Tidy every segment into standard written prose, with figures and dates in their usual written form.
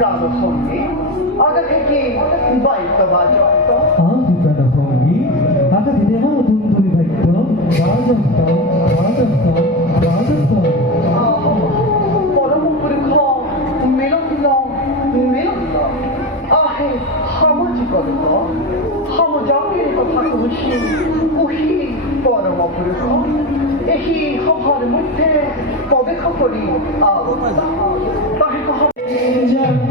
প্রাণভঙ্গি আগে থেকে বাইক বাজত আদি প্রাণভঙ্গি আগে থেকে দুন্দুরি ভাইত রাজত্ব রাজত্ব রাজত্ব পরম পুরুষ মিলন মিলন আহে সামাজিকতা সমাজের কথা কହୁছি কুহি পরম পুরুষ এই সভার মধ্যে প্রবেশ করি তাহে কহ জপ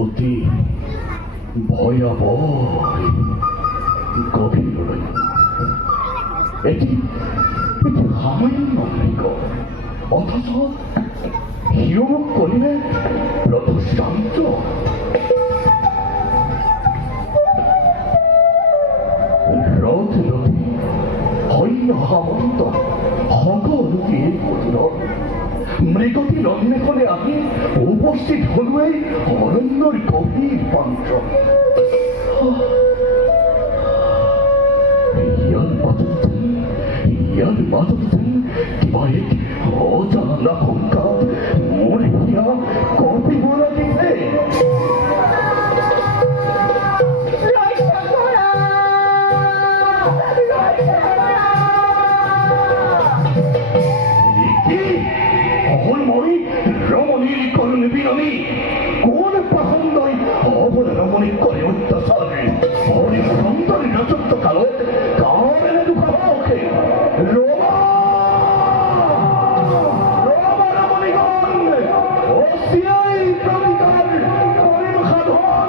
অতি ভয়াবহ গভীর এটি এটি সামান্য মৃগ অথচ হিরমুখ করিলে প্রতিষ্ঠান্ত রথ রথি হইল হামন্ত হগল দিয়ে পড়ল মৃগটি অন্বেষণে আহি উপস্থিত হলুই অরণ্যর গভীর প্রান্ত ইয়ার মাজতে কিবা এক অজানা শংকা মোৰ হিয়া কঁপিব লাগিছে অকল মই ৰমণীৰ কৰুণ বিননী কোন পাখণ্ডই অবল ৰমণীক কৰে অত্যাচাৰ হৰি সুন্দর রাজত্ব কালত গাঁৱৰে দুঃখে ৰমা ৰমণীগণ অচিয়াই প্ৰতিকাৰ কৰিম সাধন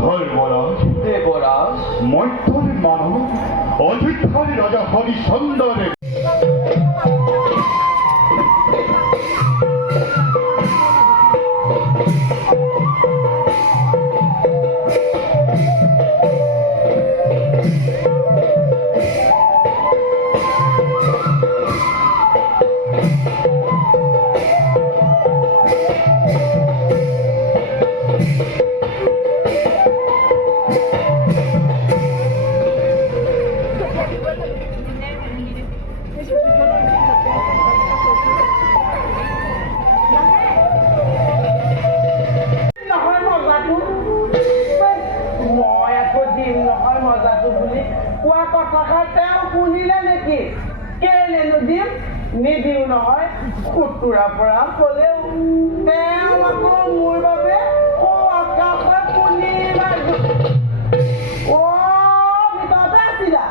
ধর্মরাজ দেবরাজ মধ্যের মানব অযোধ্যার রাজা হরিশ্চন্দ্রের নহয় মজাটো মই আকৌ দিম নহয় মজাটো বুলি কোৱা কথাষাৰ তেওঁ শুনিলে নেকি কেলেনো দিম নিদিওঁ নহয় খুতুৰা পৰা ক'লেও তেওঁ আকৌ মোৰ বাবে আকাশত পূৰ্ণিমা ভিতৰতে আছিলা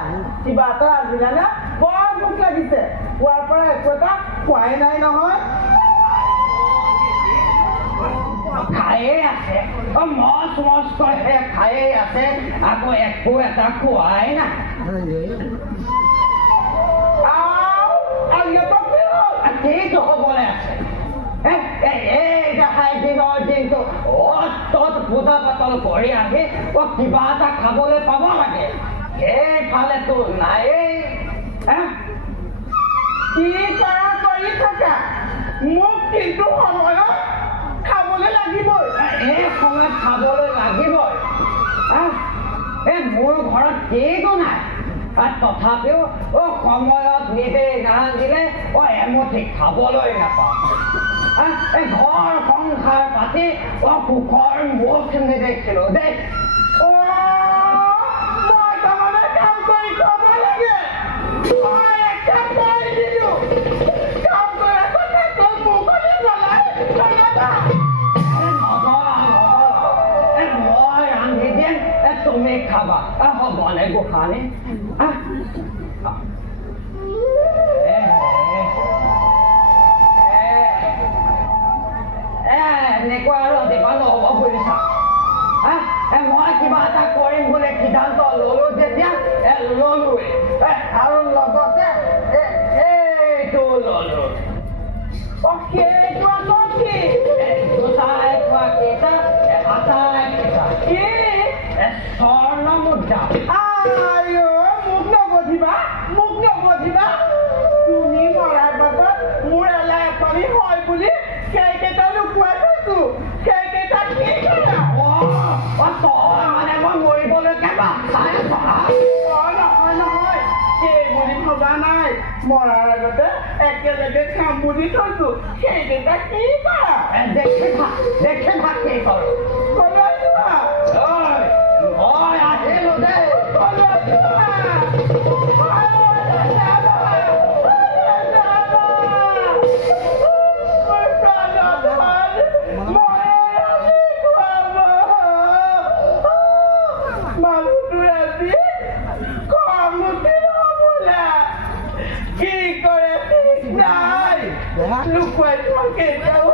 কিবা এটা আছিলা নে বৰ ভোক লাগিছে কোৱাৰ পৰা একো এটা খোৱাই নাই নহয় খায়ে আছে মচ মচ কৈ খায়ে আছে আকৌ একো এটা খোৱাই নাই সেইটো হ'বলৈ আছে এই দেখাই দিনৰ দিনটো তত পূজা পাতল কৰি আহি কিবা এটা খাবলৈ পাব লাগে এইফালেতো নায়েই কি কৰা কৰি থাকা মোক কিন্তু সময়ত খাবলৈ লাগিবই এই সময়ত খাবলৈ লাগিবই মোৰ ঘৰত কেইটো নাই তথাপিও সময়ত নিজে নাৰান্ধিলে এমুঠি খাবলৈ নাপাওঁ ঘৰ সংসাৰ পাতি সুখৰ মুখ নেদেখিলো দেই মই তাৰমানে কাম কৰি খাব লাগে মই কাম কৰি দিলো কাম কৰা কথা মুখতে জ্বলাই মই ৰান্ধি দিম তুমি খাবা হ'বনে গোসাঁনী এনেকুৱা আৰু ৰাতিপুৱা নহ'ব বুজিছা মই কিবা এটা কৰিম বুলি সিদ্ধান্ত ললো যেতিয়া ললোৱে আৰু লগতে এইটো ললো সেইটো আকৌ কি দুটাই খোৱা কেইটা আটাই কেইটা কি স্বৰ্ণ মুদ্ৰা মোক নবধিবা তুমি মৰাৰ পাছত মোৰ এলা এখনি হয় বুলি সেইকেইটা লুকুৱাই থৈছো সেইকেইটা কি কৰা মানে মই মৰিবলৈকে নহয় সেই বুলি ভবা নাই মৰাৰ আগতে একেলগে খাম বুলি থৈছো সেইকেইটা কি কৰা দেখে ভাগ কি কৰো কলৈ যোৱা মই আহিলো দেই কলৈ যোৱা লুকুৱাই থোৱা কেইটাও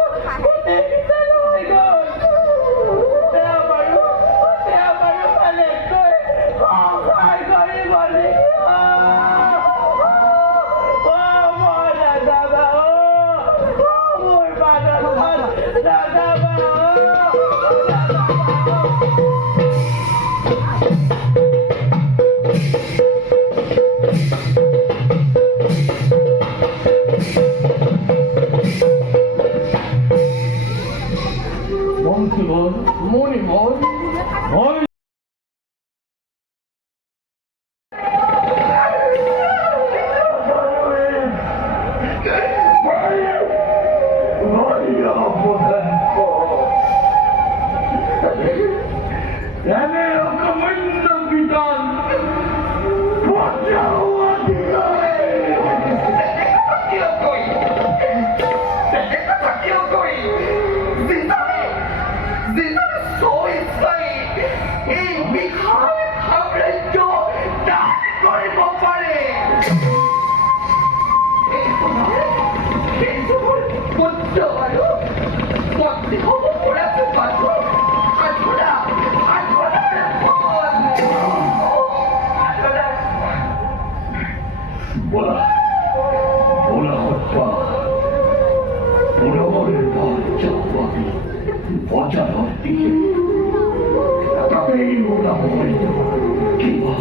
গোটেইকেইটা লৈ গ'ল তেওঁ বাৰু ভালেকৈ সংসাৰ কৰিব লাগিব মই নাযাবা মোৰ বাদত নাযাবা Money. What the hell? What the hell? পুনর যাওয়াবি বজানোর দিকে তাকেই ওরা বলল কিংবা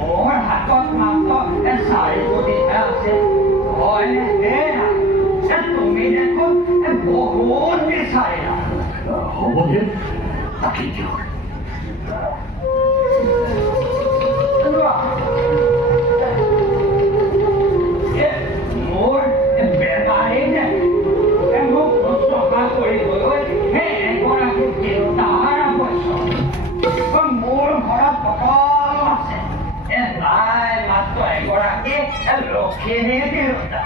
Ôi, hạt con mà em xài của thì sẽ hỏi thế à? Em tụi mình em bỏ vốn đi xài à? 어머니 아끼죠. Đúng rồi. Ôi, em bé bà ấy này. Em không có sọ ba quỷ ơi. Thế em có là cái kiểu đó là quỷ sọ. Con muốn có là có con sẽ. Em lại mà tuổi có là cái em lột kia đi được đó.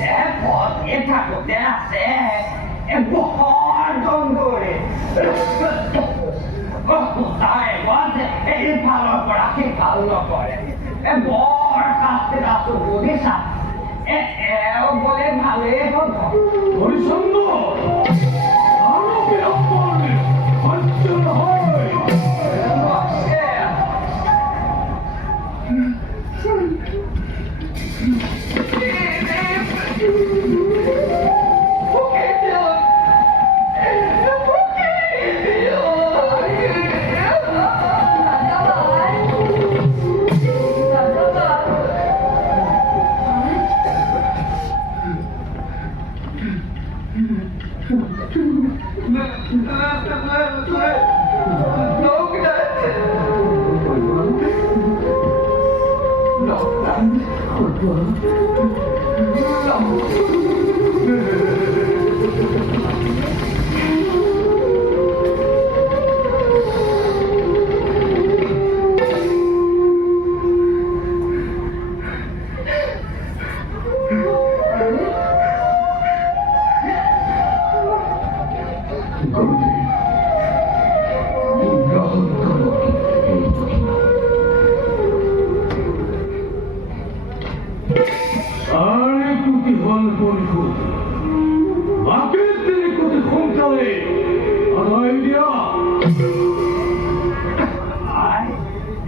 Em bỏ cái thằng của ta sẽ em bỏ con rồi. Tại quá thế em phá nó có là cái phá nó có đấy. Em bỏ ra cái đó của đi sao? Em có lên phá lấy không? 어리석노! 나로 배워보니 어쩌라하이!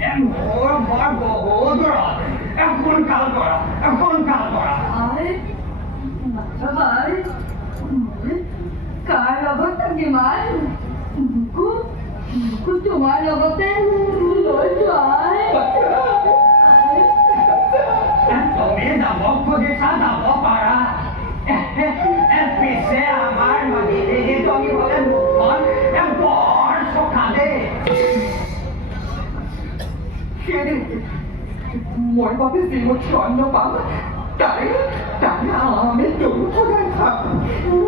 Em bỏ bố rồi. Em không cao rồi. Em không cao rồi. Ay, kaya ba tagiman? Ku tumalo ba ten? Lord, ay. Em tụi mình đã bỏ cô đi sáng đã bỏ bà ra. Em bị xe à mai mà đi cho như vậy em một con. Em bỏ số cả đi. Khi đi mỗi ba cái gì một chọn nó bắn Đại à mấy chủ có đang thật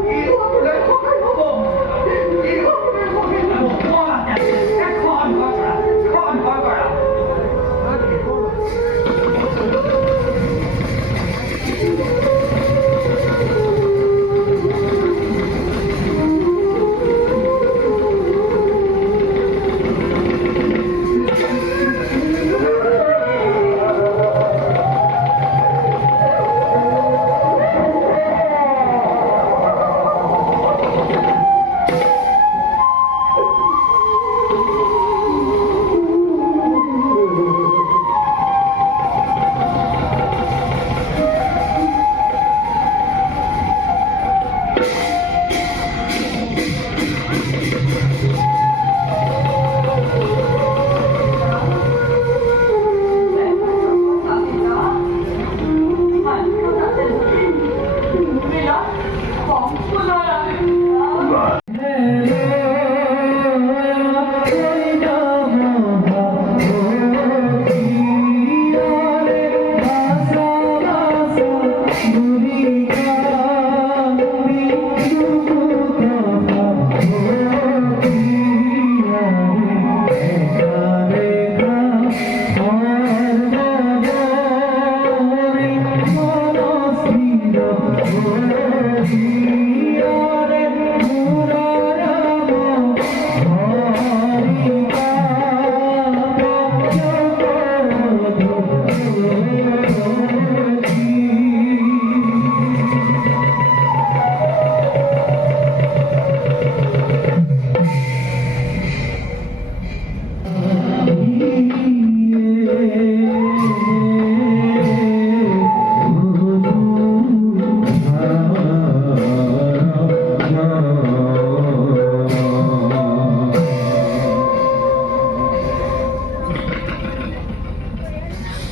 Yêu cái đấy có cái hồn Yêu cái đấy có cái hồn Một con là nhặt. Em con coi ra. Con coi ra.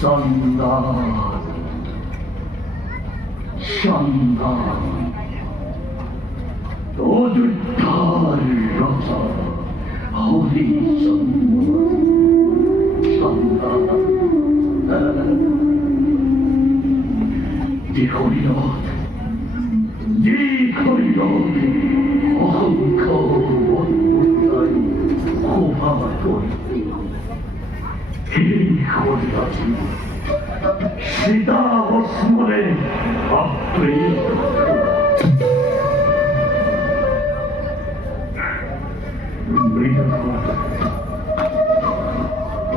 산다 산다 너를 달라서 어디서 산다 네 거리로 엉커 못다이 고마워 이 거리라지 시다 없으면에 앞뒤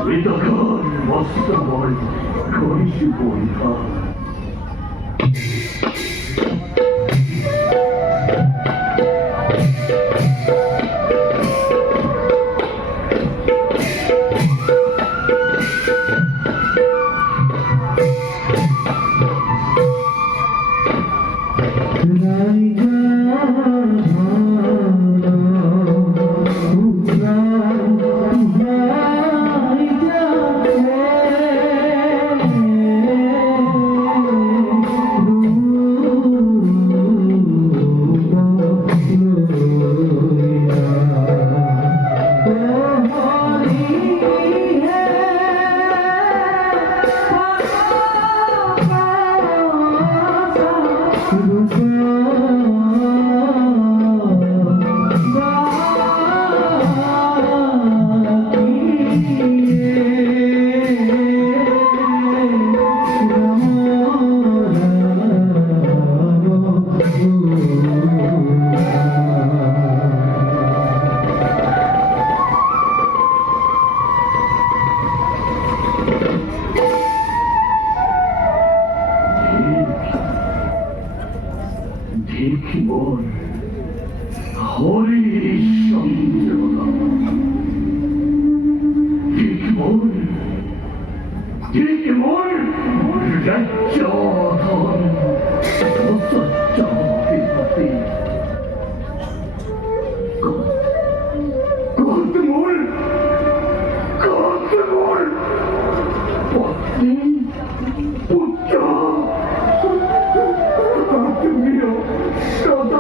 리더가 멋있어 뭘 거리시 보인다 디키몬 허리 성대로다 디키몬 렛저던 어쩌쩌 비바비 거드몰 버티 웃겨 가슴이여 떠던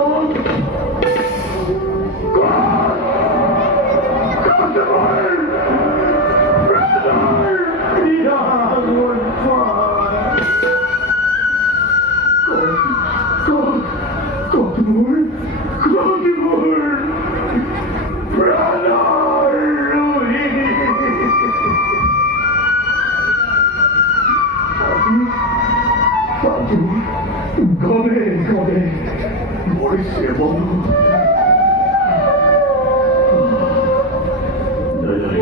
가슴을 이야 원판 거드몰 거네 머리 세번 너희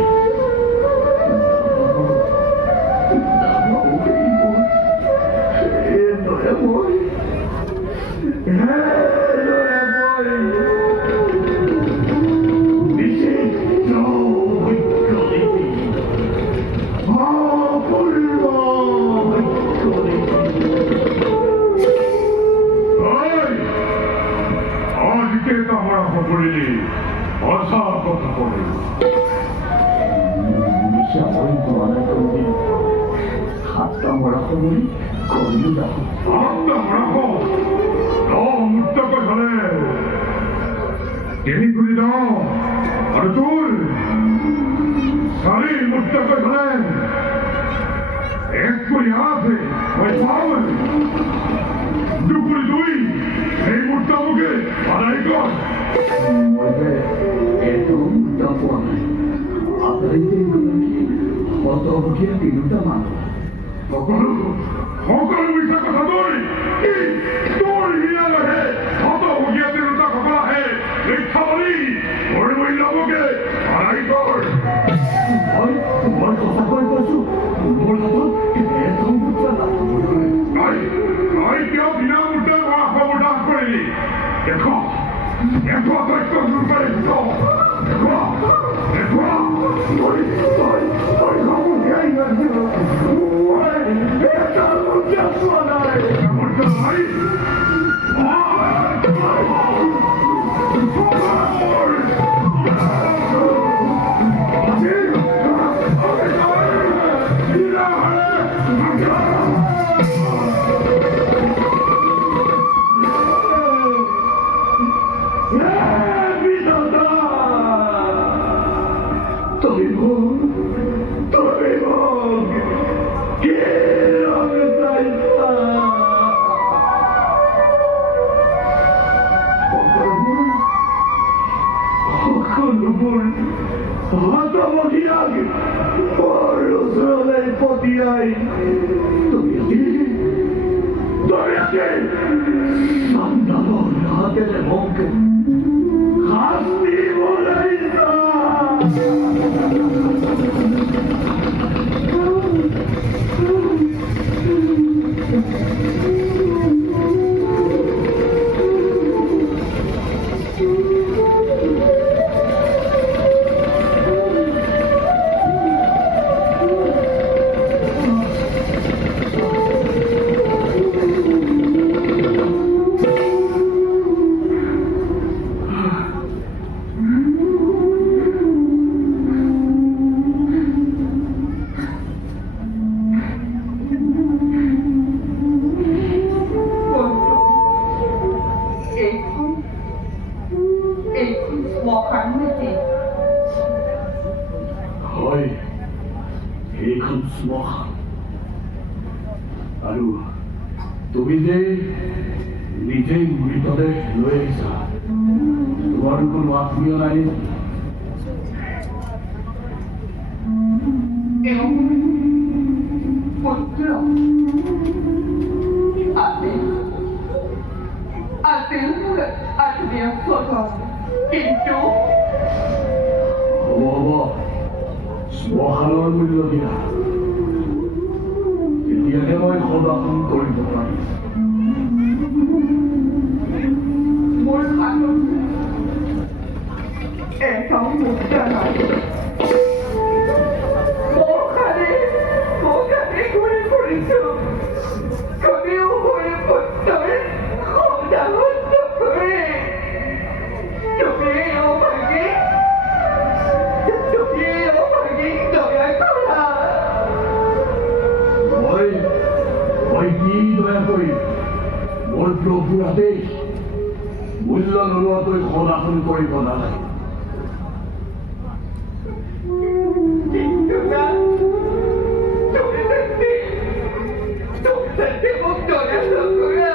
나무 이모 너의 머리 미친 너의 거리 불러 거리 Kita orang boleh asal kau tak boleh. Siapa yang tuan itu? Hatta orang ini kau juga. Hatta orang kau, kau mutlak boleh. Ini kuda, Arjun, sari mutlak boleh. Ek kuda se, Waipawan, dua dui, hey mutlak boleh, ada ikut. Mereka itu dapat apa itu lagi? Foto mungkin tidak sama. Hokar bisa kata doi, doi hilang lagi. Foto mungkin tidak kata hai, lekha bali, orang hilang lagi. Arai kor. Orang kata kau itu, orang kata itu mutlak lah. Ai kau bilang mutlak apa mutlak kali? Dekho. Ekor tu ekor super ekor. Ekor. Oi, kamu dia ini. Oi, dia kamu jatuh lagi. Kamu lagi. Wah. পতিয়াই তুমি আছি সন্তানৰ হাতেৰে মোক শাস্তি বলাইছা এইখন শ্মশান নেকি? হয় এইখন শ্মশান আৰু তুমি যে নিজেই মৃতদেহ লৈ আহিছা তোমাৰ কোনো আত্মীয় নাই এওঁ পুত্ৰ আছিল মোৰ আত্মীয় স্বজন কিন্তু হ'ব শ্মশানৰ মূল্য দিয়া তেতিয়াহে মই সদাসন কৰিব পাৰিম মোৰ হাতত এটাও মুদ্ৰা নাই মই ঘূৰি ফুৰিছোঁ কোনেও মোৰ পুত্ৰৰ সন্ধান নকৰে তুমি অভাগী দয়া কৰা মই কি দয়া কৰিম মোৰ প্ৰভুৰ আদেশ মূল্য নোলোৱাকৈ সদাসন কৰিব নালাগে মোক দয়া নকৰা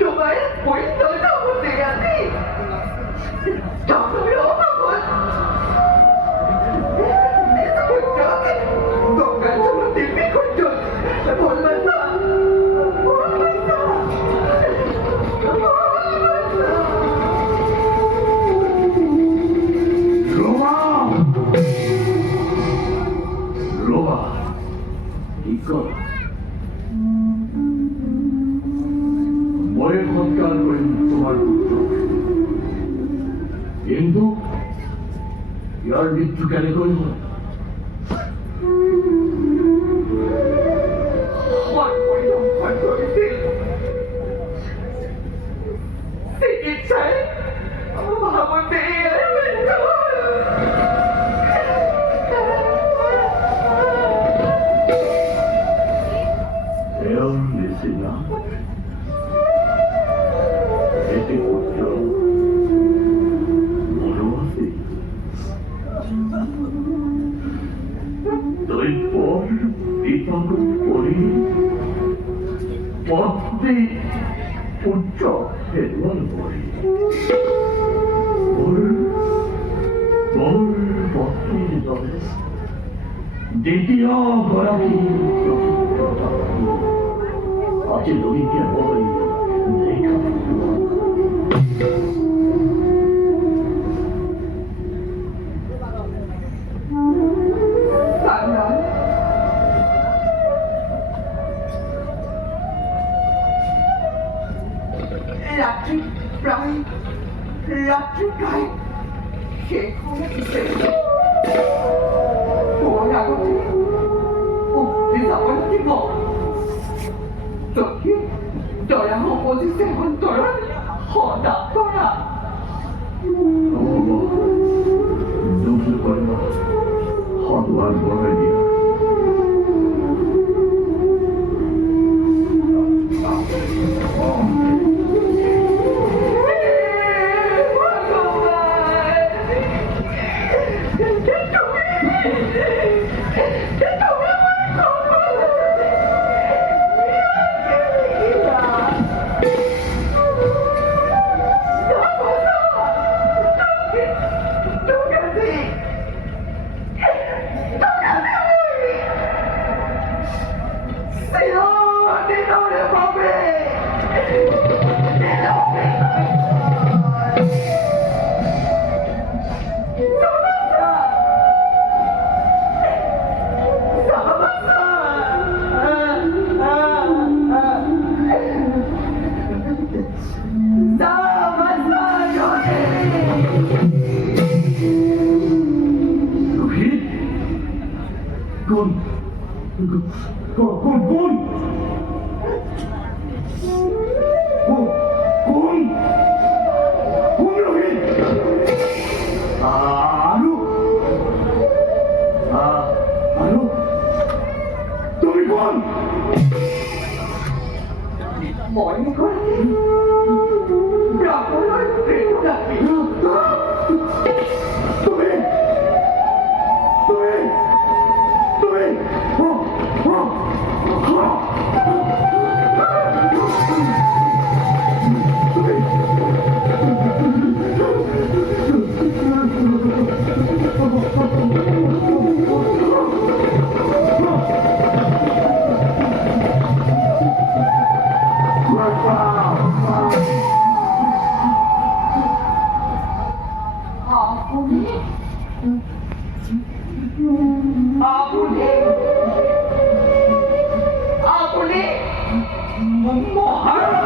তোমার পৈতনা হতে গেছে গঙ্গার জন্য দিব্যি করছো বলবেন না রোমা ঠিক কর মই সৎকাৰ কৰিম তোমাৰ পুত্ৰক কিন্তু ইয়াৰ মৃত্যু কেনেকৈ হয় চিকিৎসায় ভাবতে এওঁৰ নিচিনা এটি পুত্ৰ মোৰো আছে দৈপৰ বিপদত পৰি পত্নী পুত্ৰ হেৰুৱাল পৰি মোৰ পত্নীৰ দৰে দ্বিতীয় গৰাকী আজি লৈকে মই দেখা রাত্রি প্রায় শেষ হয়ে গেছে তোমার আগতে অগ্নি যাবন দিব তথি দয়া অপজিছে অন্তৰত সদা কৰা দুখ কৰিব সদোৱাৰ বঢ়াই দিয়া কোন কোন কোন কোন কোন রোহিত আরু আরু তুমি কোন মনে করে ব্রাহ্মণের প্রেম রাখি তুমি তুমি তুমি আপনি আপনি মহারাজ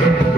Thank you.